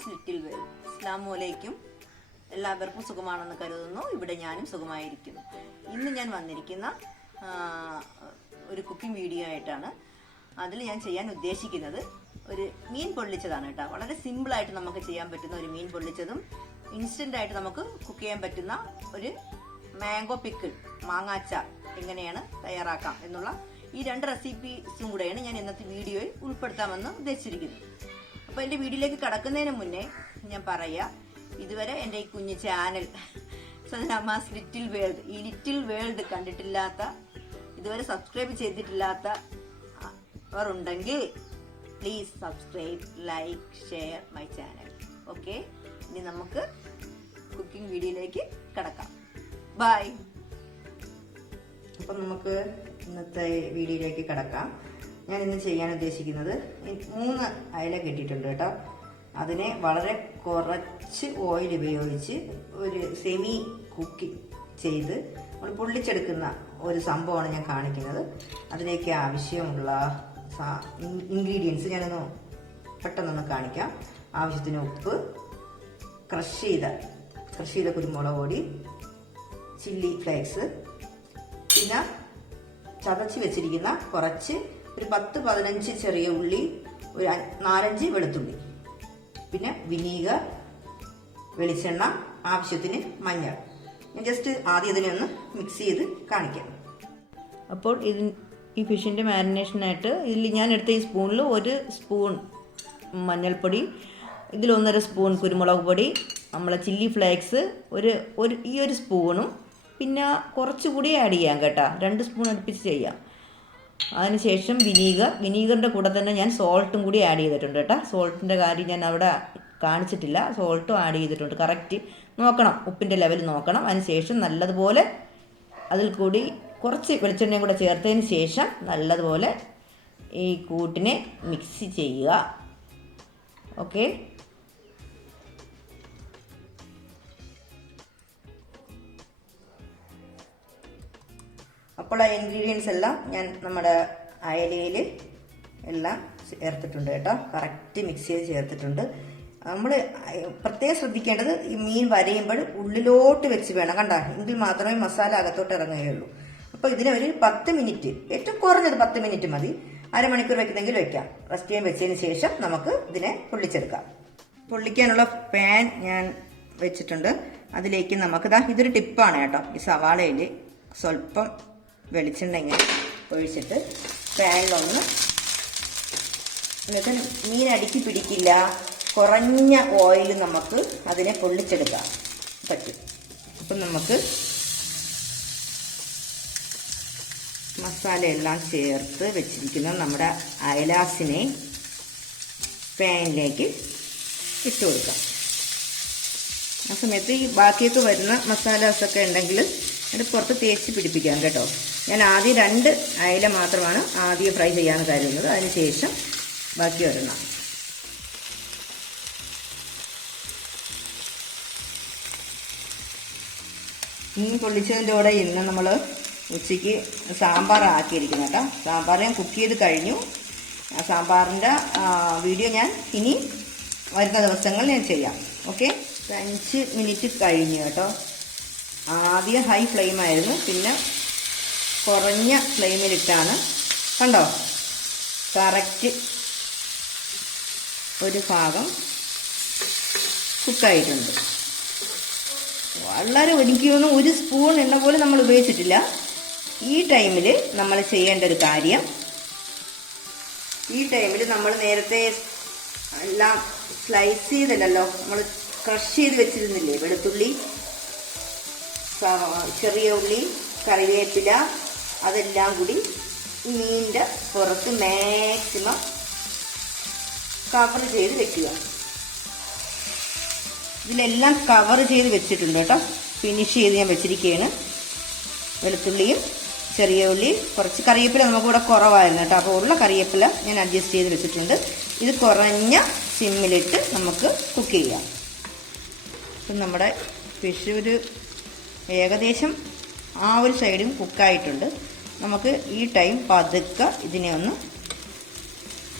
Amma's little world. അസ്സലാമു അലൈക്കും. എല്ലാവർക്കും സുഖമാണെന്ന് കരുതുന്നു. ഇവിടെ ഞാനും സുഖമായിരിക്കുന്നു. ഇന്ന് ഞാൻ വന്നിരിക്കുന്ന ഒരു കുക്കിംഗ് വീഡിയോ ആയിട്ടാണ്. അതിൽ ഞാൻ ചെയ്യാൻ ഉദ്ദേശിക്കുന്നത് ഒരു മീൻ പൊള്ളിച്ചതാണ് കേട്ടോ. വളരെ സിമ്പിളായിട്ട് നമുക്ക് ചെയ്യാൻ പറ്റുന്ന ഒരു മീൻ പൊള്ളിച്ചതും ഇൻസ്റ്റന്റ് ആയിട്ട് നമുക്ക് കുക്ക് ചെയ്യാൻ പറ്റുന്ന ഒരു മാംഗോ പിക്കിൾ, മാങ്ങാച്ചാർ എങ്ങനെയാണ് തയ്യാറാക്കാം എന്നുള്ള ഈ രണ്ട് റെസിപ്പീസും കൂടെയാണ് ഞാൻ ഇന്നത്തെ വീഡിയോയിൽ ഉൾപ്പെടുത്താമെന്ന് ഉദ്ദേശിച്ചിരിക്കുന്നത്. അപ്പോൾ എൻ്റെ വീഡിയോയിലേക്ക് കടക്കുന്നതിന് മുന്നേ ഞാൻ പറയാം, ഇതുവരെ എൻ്റെ ഈ കുഞ്ഞു ചാനൽ അമ്മാസ് ലിറ്റിൽ വേൾഡ്, ഈ ലിറ്റിൽ വേൾഡ് കണ്ടിട്ടില്ലാത്ത, ഇതുവരെ സബ്സ്ക്രൈബ് ചെയ്തിട്ടില്ലാത്ത ഉണ്ടെങ്കിൽ please subscribe, like, share my channel. Okay, ഇനി നമുക്ക് കുക്കിംഗ് വീഡിയോയിലേക്ക് കടക്കാം. ബൈ. അപ്പം നമുക്ക് ഇന്നത്തെ വീഡിയോയിലേക്ക് കടക്കാം. ഞാൻ ഇന്ന് ചെയ്യാൻ ഉദ്ദേശിക്കുന്നത് 3 അയല കിട്ടിയിട്ടുണ്ട് കേട്ടോ. അതിനെ വളരെ കുറച്ച് ഓയിൽ ഉപയോഗിച്ച് ഒരു സെമി കുക്കിംഗ് ചെയ്ത് നമ്മൾ പൊള്ളിച്ചെടുക്കുന്ന ഒരു സംഭവമാണ് ഞാൻ കാണിക്കുന്നത്. അതിലേക്ക് ആവശ്യമുള്ള ഇൻഗ്രീഡിയൻസ് ഞാനൊന്ന് പെട്ടെന്നൊന്ന് കാണിക്കാം. ആവശ്യത്തിന് ഉപ്പ്, ക്രഷ് ചെയ്ത കുരുമുളക് പൊടി, ചില്ലി ഫ്ലേക്സ്, പിന്നെ ചതച്ച് വെച്ചിരിക്കുന്ന കുറച്ച് ഒരു 10-15 ചെറിയ ഉള്ളി, ഒരു 4-5 വെളുത്തുള്ളി, പിന്നെ വിനീഗർ, വെളിച്ചെണ്ണ, ആവശ്യത്തിന് മഞ്ഞൾ. ഞാൻ ജസ്റ്റ് ആദ്യം ഇതിനെ ഒന്ന് മിക്സ് ചെയ്ത് കാണിക്കാം. അപ്പോൾ ഈ ഫിഷിൻ്റെ മാരിനേഷനായിട്ട് ഇതിൽ ഞാൻ എടുത്ത ഈ സ്പൂണിൽ 1 സ്പൂൺ മഞ്ഞൾപ്പൊടി, ഇതിൽ 1.5 സ്പൂൺ കുരുമുളക് പൊടി, നമ്മളെ ചില്ലി ഫ്ലേക്സ് ഈ ഒരു സ്പൂണും, പിന്നെ കുറച്ചുകൂടി ആഡ് ചെയ്യാം കേട്ടോ. 2 സ്പൂൺ അടുപ്പിച്ച് ചെയ്യാം. അതിനുശേഷം വിനീഗറിൻ്റെ കൂടെ തന്നെ ഞാൻ സോൾട്ടും കൂടി ആഡ് ചെയ്തിട്ടുണ്ട് കേട്ടോ. സോൾട്ടിൻ്റെ കാര്യം ഞാൻ അവിടെ കാണിച്ചിട്ടില്ല, സോൾട്ടും ആഡ് ചെയ്തിട്ടുണ്ട്. കറക്റ്റ് നോക്കണം, ഉപ്പിൻ്റെ ലെവൽ നോക്കണം. അതിനുശേഷം നല്ലതുപോലെ അതിൽ കൂടി കുറച്ച് വെളിച്ചെണ്ണയും കൂടെ ചേർത്തതിന് ശേഷം നല്ലതുപോലെ ഈ കൂട്ടിനെ മിക്സ് ചെയ്യുക. ഓക്കെ, അപ്പോൾ ആ ഇൻഗ്രീഡിയൻസ് എല്ലാം ഞാൻ നമ്മുടെ അയലയിൽ എല്ലാം ചേർത്തിട്ടുണ്ട് കേട്ടോ. കറക്റ്റ് മിക്സ് ചെയ്ത് ചേർത്തിട്ടുണ്ട്. നമ്മൾ പ്രത്യേകം ശ്രദ്ധിക്കേണ്ടത് ഈ മീൻ വരയുമ്പോൾ ഉള്ളിലോട്ട് വെച്ച് വേണം കണ്ട, എങ്കിൽ മാത്രമേ മസാല അകത്തോട്ട് ഇറങ്ങുകയുള്ളൂ. അപ്പോൾ ഇതിനെ ഒരു 10 മിനിറ്റ്, ഏറ്റവും കുറഞ്ഞത് 10 മിനിറ്റ് മതി. അരമണിക്കൂർ വെക്കുന്നെങ്കിൽ വെക്കാം. റെസ്റ്റ് ചെയ്യാൻ വെച്ചതിന് ശേഷം നമുക്ക് ഇതിനെ പൊള്ളിച്ചെടുക്കാം. പൊള്ളിക്കാനുള്ള പാൻ ഞാൻ വെച്ചിട്ടുണ്ട്. അതിലേക്ക് നമുക്ക് ഇതൊരു ടിപ്പാണ് കേട്ടോ. ഈ സവാളയിൽ സ്വല്പം വെളിച്ചെണ്ണ ഇങ്ങനെ ഒഴിച്ചിട്ട് പാനിലൊന്ന്, എന്നിട്ട് മീൻ അടുക്കി പിടിക്കില്ല, കുറഞ്ഞ ഓയിൽ നമുക്ക് അതിനെ പൊള്ളിച്ചെടുക്കാൻ പറ്റും. അപ്പം നമുക്ക് മസാലയെല്ലാം ചേർത്ത് വെച്ചിരിക്കുന്ന നമ്മുടെ അയലാസിനെ പാനിലേക്ക് ഇട്ട് കൊടുക്കാം. ആ സമയത്ത് ഈ ബാക്കിയൊക്കെ വരുന്ന മസാലാസൊക്കെ ഉണ്ടെങ്കിൽ അത് പുറത്ത് തേച്ച് പിടിപ്പിക്കാം കേട്ടോ. ഞാൻ ആദ്യം 2 അയല മാത്രമാണ് ആദ്യം ഫ്രൈ ചെയ്യാൻ കരുതുന്നത്. അതിനുശേഷം ബാക്കി ഒരെണ്ണം. മീൻ പൊള്ളിച്ചതിൻ്റെ കൂടെ ഇന്ന് നമ്മൾ ഉച്ചയ്ക്ക് സാമ്പാർ ആക്കിയിരിക്കുന്നു കേട്ടോ. സാമ്പാർ ഞാൻ കുക്ക് ചെയ്ത് കഴിഞ്ഞു. ആ സാമ്പാറിൻ്റെ വീഡിയോ ഞാൻ ഇനി വരുന്ന ദിവസങ്ങളിൽ ഞാൻ ചെയ്യാം. ഓക്കെ, 5 മിനിറ്റ് കഴിഞ്ഞു കേട്ടോ. ആദ്യം ഹൈ ഫ്ലെയിമായിരുന്നു, പിന്നെ കുറഞ്ഞ ഫ്ലെയിമിലിട്ടാണ്. കണ്ടോ, കറക്റ്റ് ഒരു ഭാഗം കുക്കായിട്ടുണ്ട്. വളരെ ഒരിക്കലും 1 സ്പൂൺ എണ്ണ പോലും നമ്മൾ ഉപയോഗിച്ചിട്ടില്ല. ഈ ടൈമിൽ നമ്മൾ ചെയ്യേണ്ട ഒരു കാര്യം, ഈ ടൈമിൽ നമ്മൾ നേരത്തെ എല്ലാം സ്ലൈസ് ചെയ്തല്ലോ, നമ്മൾ ക്രഷ് ചെയ്ത് വെച്ചിരുന്നില്ലേ, വെളുത്തുള്ളി, ചെറിയ ഉള്ളി, കറിവേപ്പില, അതെല്ലാം കൂടി മീനിൻ്റെ പുറത്ത് മാക്സിമം കവർ ചെയ്ത് വെക്കുക. ഇതിലെല്ലാം കവർ ചെയ്ത് വെച്ചിട്ടുണ്ട് കേട്ടോ. ഫിനിഷ് ചെയ്ത് ഞാൻ വെച്ചിരിക്കുകയാണ്. വെളുത്തുള്ളിയും ചെറിയ ഉള്ളി, കുറച്ച് കറിവേപ്പില നമുക്കിവിടെ കുറവായിരുന്നു കേട്ടോ. അപ്പോൾ ഉള്ള കറിവേപ്പില ഞാൻ അഡ്ജസ്റ്റ് ചെയ്ത് വെച്ചിട്ടുണ്ട്. ഇത് കുറഞ്ഞ സിമ്മിലിട്ട് നമുക്ക് കുക്ക് ചെയ്യാം. അപ്പം നമ്മുടെ ഫിഷ് ഒരു ഏകദേശം ആ ഒരു സൈഡും കുക്കായിട്ടുണ്ട്. നമുക്ക് ഈ ടൈം പതുക്കെ ഇതിനെ ഒന്ന്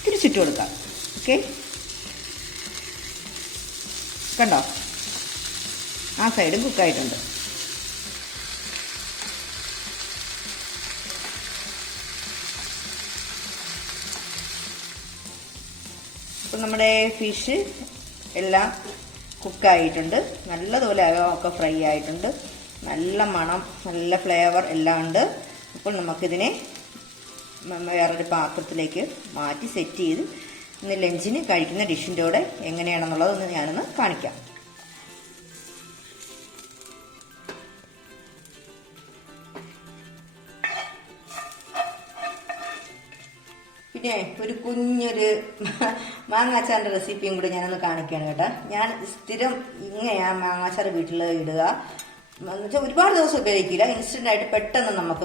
തിരിച്ചിട്ട് കൊടുക്കാം. ഓക്കെ, കണ്ടോ, ആ സൈഡും കുക്കായിട്ടുണ്ട്. അപ്പം നമ്മുടെ ഫിഷ് എല്ലാം കുക്കായിട്ടുണ്ട്. നല്ലതുപോലെ ഒക്കെ ഫ്രൈ ആയിട്ടുണ്ട്. നല്ല മണം, നല്ല ഫ്ലേവർ എല്ലാം ഉണ്ട്. അപ്പോൾ നമുക്കിതിനെ വേറൊരു പാത്രത്തിലേക്ക് മാറ്റി സെറ്റ് ചെയ്ത് ഇന്ന് ലഞ്ചിന് കഴിക്കുന്ന ഡിഷിൻ്റെ കൂടെ എങ്ങനെയാണെന്നുള്ളതൊന്ന് ഞാനൊന്ന് കാണിക്കാം. പിന്നെ ഒരു കുഞ്ഞൊരു മാങ്ങാച്ചാറിൻ്റെ റെസിപ്പിയും കൂടി ഞാനൊന്ന് കാണിക്കുകയാണ് കേട്ടോ. ഞാൻ സ്ഥിരം ഇങ്ങനെയാണ് മാങ്ങാച്ചാർ വീട്ടിൽ ഇടുക. എന്നുവെച്ചാൽ ഒരുപാട് ദിവസം ഉപയോഗിക്കില്ല. ഇൻസ്റ്റൻ്റായിട്ട് പെട്ടെന്ന് നമുക്ക്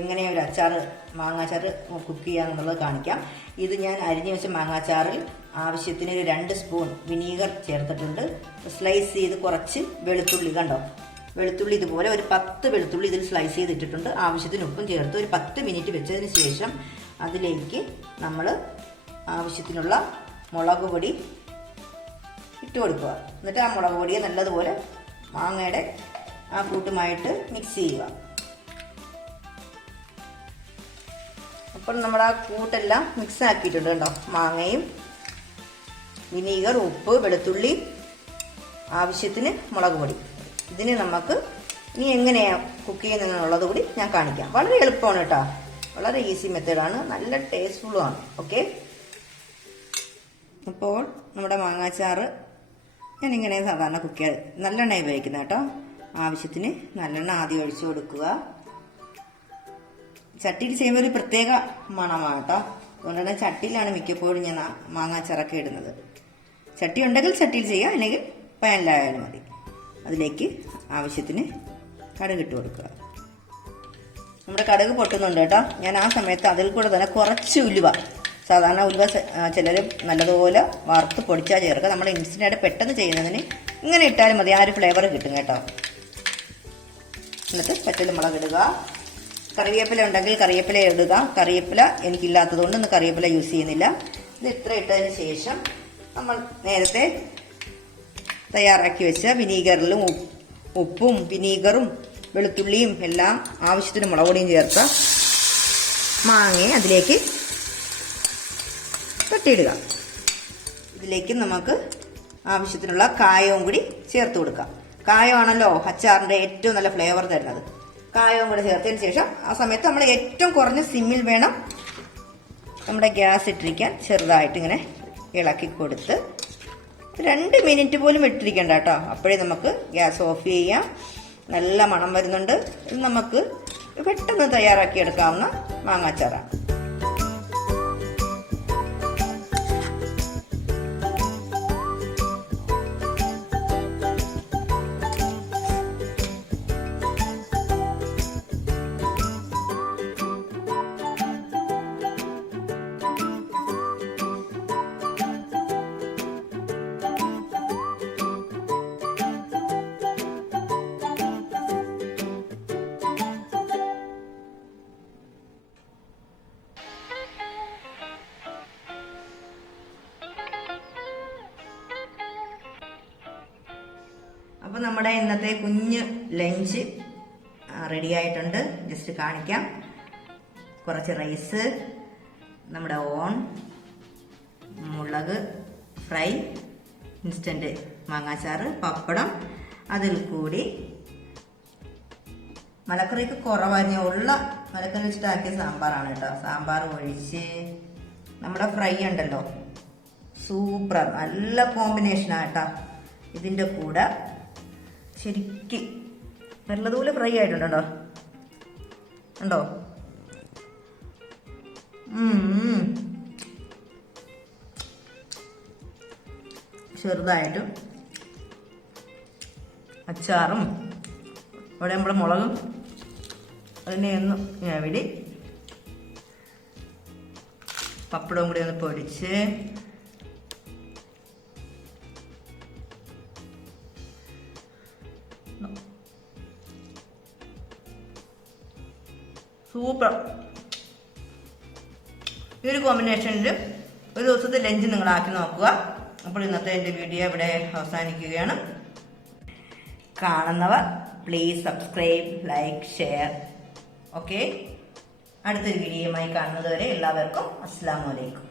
എങ്ങനെ ഒരു മാങ്ങാച്ചാർ കുക്ക് ചെയ്യാന്നുള്ളത് കാണിക്കാം. ഇത് ഞാൻ അരിഞ്ഞു വെച്ച മാങ്ങാച്ചാറിൽ ആവശ്യത്തിന് ഒരു 2 സ്പൂൺ വിനീഗർ ചേർത്തിട്ടുണ്ട്. സ്ലൈസ് ചെയ്ത് കുറച്ച് വെളുത്തുള്ളി, കണ്ടോ, വെളുത്തുള്ളി ഇതുപോലെ ഒരു 10 വെളുത്തുള്ളി ഇതിൽ സ്ലൈസ് ചെയ്തിട്ടിട്ടുണ്ട്. ആവശ്യത്തിന് ഉപ്പും ചേർത്ത് ഒരു 10 മിനിറ്റ് വെച്ചതിന് ശേഷം അതിലേക്ക് നമ്മൾ ആവശ്യത്തിനുള്ള മുളക് പൊടി ഇട്ട് കൊടുക്കുക. എന്നിട്ട് ആ മുളക് പൊടിയെ നല്ലതുപോലെ മാങ്ങയുടെ ആ കൂട്ടുമായിട്ട് മിക്സ് ചെയ്യുക. അപ്പോൾ നമ്മുടെ ആ കൂട്ടെല്ലാം മിക്സ് ആക്കിയിട്ടുണ്ട് കേട്ടോ. മാങ്ങയും വിനീഗർ, ഉപ്പ്, വെളുത്തുള്ളി, ആവശ്യത്തിന് മുളക് പൊടി. ഇതിന് നമുക്ക് ഇനി എങ്ങനെയാണ് കുക്ക് ചെയ്യുന്നതെന്നുള്ളത് കൂടി ഞാൻ കാണിക്കാം. വളരെ എളുപ്പമാണ് കേട്ടോ, വളരെ ഈസി മെത്തേഡാണ്, നല്ല ടേസ്റ്റ്ഫുള്ളുമാണ്. ഓക്കെ, അപ്പോൾ നമ്മുടെ മാങ്ങാച്ചാറ് ഞാനിങ്ങനെ സാധാരണ കുക്ക് ചെയ്യാറ് നല്ലെണ്ണ ഉപയോഗിക്കുന്നത് കേട്ടോ. ആവശ്യത്തിന് നല്ലെണ്ണ ആദ്യം ഒഴിച്ചു കൊടുക്കുക. ചട്ടിയിൽ ചെയ്യുമ്പോൾ ഒരു പ്രത്യേക മണമാണ് കേട്ടോ. അതുകൊണ്ടാണ് ചട്ടിയിലാണ് മിക്കപ്പോഴും ഞാൻ മാങ്ങാച്ചാറൊക്കെ ഇടുന്നത്. ചട്ടി ഉണ്ടെങ്കിൽ ചട്ടിയിൽ ചെയ്യാം, അല്ലെങ്കിൽ പാനിലായാലും മതി. അതിലേക്ക് ആവശ്യത്തിന് കടുക് ഇട്ട് കൊടുക്കുക. നമ്മുടെ കടുക് പൊട്ടുന്നുണ്ട് കേട്ടോ. ഞാൻ ആ സമയത്ത് അതിൽ കൂടെ തന്നെ കുറച്ച് ഉലുവ, സാധാരണ ഉലുവ ചിലർ നല്ലതുപോലെ വറുത്ത് പൊടിച്ചാൽ ചേർക്കുക. നമ്മൾ ഇൻസ്റ്റൻ്റായിട്ട് പെട്ടെന്ന് ചെയ്യുന്നതിന് ഇങ്ങനെ ഇട്ടാലും മതി, ആ ഒരു ഫ്ലേവർ കിട്ടും കേട്ടോ. എന്നിട്ട് പച്ചമുളക് ഇടുക. കറിവേപ്പില ഉണ്ടെങ്കിൽ കറിവേപ്പില ഇടുക. കറിവേപ്പില എനിക്കില്ലാത്തതുകൊണ്ട് ഇന്ന് കറിവേപ്പില യൂസ് ചെയ്യുന്നില്ല. ഇത് ഇത്ര ഇട്ടതിന് ശേഷം നമ്മൾ നേരത്തെ തയ്യാറാക്കി വെച്ച വിനീഗറിലും ഉപ്പും വിനീഗറും വെളുത്തുള്ളിയും എല്ലാം ആവശ്യത്തിന് മുളക് പൊടിയും ചേർത്ത മാങ്ങയെ അതിലേക്ക് തട്ടിയിടുക. ഇതിലേക്ക് നമുക്ക് ആവശ്യത്തിനുള്ള കായവും കൂടി ചേർത്ത് കൊടുക്കാം. കായമാണല്ലോ അച്ചാറിൻ്റെ ഏറ്റവും നല്ല ഫ്ലേവർ തരുന്നത്. കായവും കൂടി ചേർത്തതിന് ശേഷം ആ സമയത്ത് നമ്മൾ ഏറ്റവും കുറഞ്ഞ സിമ്മിൽ വേണം നമ്മുടെ ഗ്യാസ് ഇട്ടിരിക്കാൻ. ചെറുതായിട്ട് ഇങ്ങനെ ഇളക്കി കൊടുത്ത് 2 മിനിറ്റ് പോലും ഇട്ടിരിക്കണ്ട കേട്ടോ. അപ്പോഴേ നമുക്ക് ഗ്യാസ് ഓഫ് ചെയ്യാം. നല്ല മണം വരുന്നുണ്ട്. ഇത് നമുക്ക് പെട്ടെന്ന് തയ്യാറാക്കി എടുക്കാവുന്ന മാങ്ങാച്ചാറാണ്. അപ്പോൾ നമ്മുടെ ഇന്നത്തെ കുഞ്ഞ് ലഞ്ച് റെഡി ആയിട്ടുണ്ട്. ജസ്റ്റ് കാണിക്കാം. കുറച്ച് റൈസ്, നമ്മുടെ ഓൺ മുളക് ഫ്രൈ, ഇൻസ്റ്റന്റ് മാങ്ങാച്ചാറ്, പപ്പടം, അതിൽ കൂടി മലക്കറിക്ക് കുറവായിരുന്നു, ഉള്ള മലക്കറി വെച്ചിട്ടാക്കിയ സാമ്പാറാണ് കേട്ടോ. സാമ്പാർ ഒഴിച്ച് നമ്മുടെ ഫ്രൈ ഉണ്ടല്ലോ, സൂപ്പർ, നല്ല കോമ്പിനേഷനാണ് കേട്ടോ. ഇതിൻ്റെ കൂടെ ശരിക്കും നല്ലതുപോലെ ഫ്രൈ ആയിട്ടുണ്ടോ, ഉണ്ടോ? ചെറുതായിട്ടും അച്ചാറും ഇവിടെ നമ്മുടെ മുളകും അതിനെ ഒന്ന് ഞവിടി പപ്പടവും കൂടി ഒന്ന് പൊടിച്ച് സൂപ്പർ. ഈ ഒരു കോമ്പിനേഷനിൽ ഒരു ദിവസത്തെ ലഞ്ച് നിങ്ങൾ ആക്കി നോക്കുക. അപ്പോൾ ഇന്നത്തെ എൻ്റെ വീഡിയോ ഇവിടെ അവസാനിക്കുകയാണ്. കാണുന്നവർ please subscribe, like, share. Okay, അടുത്തൊരു വീഡിയോയുമായി കാണുന്നത് വരെ എല്ലാവർക്കും അസ്സലാമു അലൈക്കും.